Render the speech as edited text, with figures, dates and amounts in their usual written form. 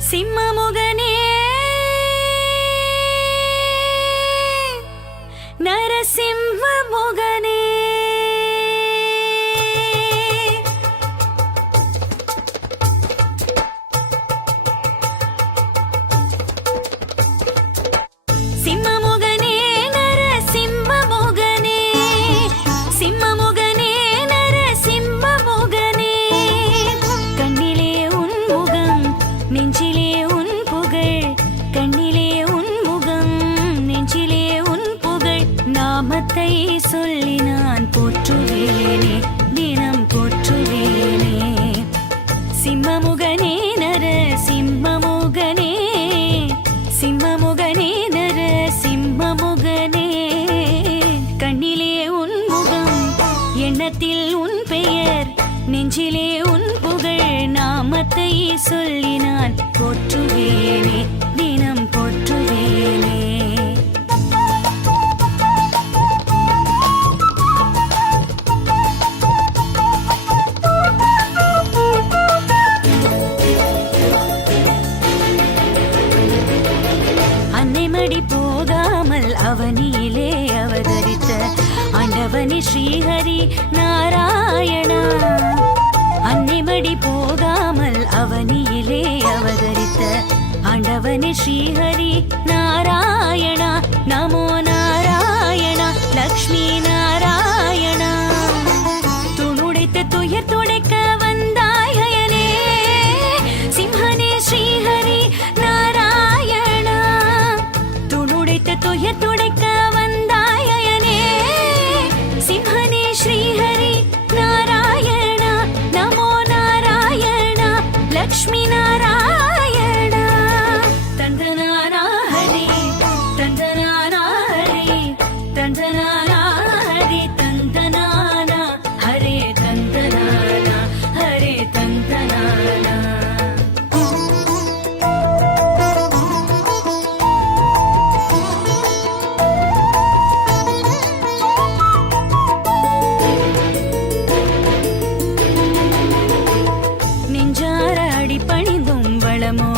சிம்மமுகனே நரசிம்ம முகனே சிம்மமுகனே நரசிம்ம முகனே சிம்மமுகனே நரசிம்ம முகனே கண்ணிலே உன் முகம் நெஞ்சிலே உன் புகழ் கண்ணிலே உன் முகம் நெஞ்சிலே உன் புகழ் நாமத்தை சொல்லி நான் போற்றுவேனே தினம் போற்றுவேனே சிம்மமுகனே நரசிம்மமுகனே சிம்மமுகனே நரசிம்மமுகனே கண்ணிலே உன் முகம் எண்ணத்தில் உன் பெயர் நெஞ்சிலே உன் புகழ் நாமத்தை சொல்லி நான் போற்றுவேனே தினம் போற்றுவேனே அன்னைமடி போகாமல் அவனியிலே அவதரித்த ஆண்டவனே ஸ்ரீஹரி நாராயணா அன்னைமடி போகாமல் அவனியிலே அவதரித்த ஆண்டவனே ஸ்ரீஹரி நாராயணா நமோ நாராயணா லக்ஷ்மி நாராயணா துணுடைத்த துயர் துடைக்க வந்தாயனே சிம்ஹனே ஸ்ரீஹரி நாராயணா துணுடைத்த துயர் துடைக்க வந்தாயனே சிம்ஹனே ஸ்ரீஹரி நாராயணா நமோ நாராயணா லக்ஷ்மி நாராயணா தந்தனானா ஹரி தந்தனானா ஹரி தந்தனானா ஹரி தந்தனானா ஹரே தந்தனானா ஹரே தந்தனானா நெஞ்சார அடிபணிந்தும் வளமோ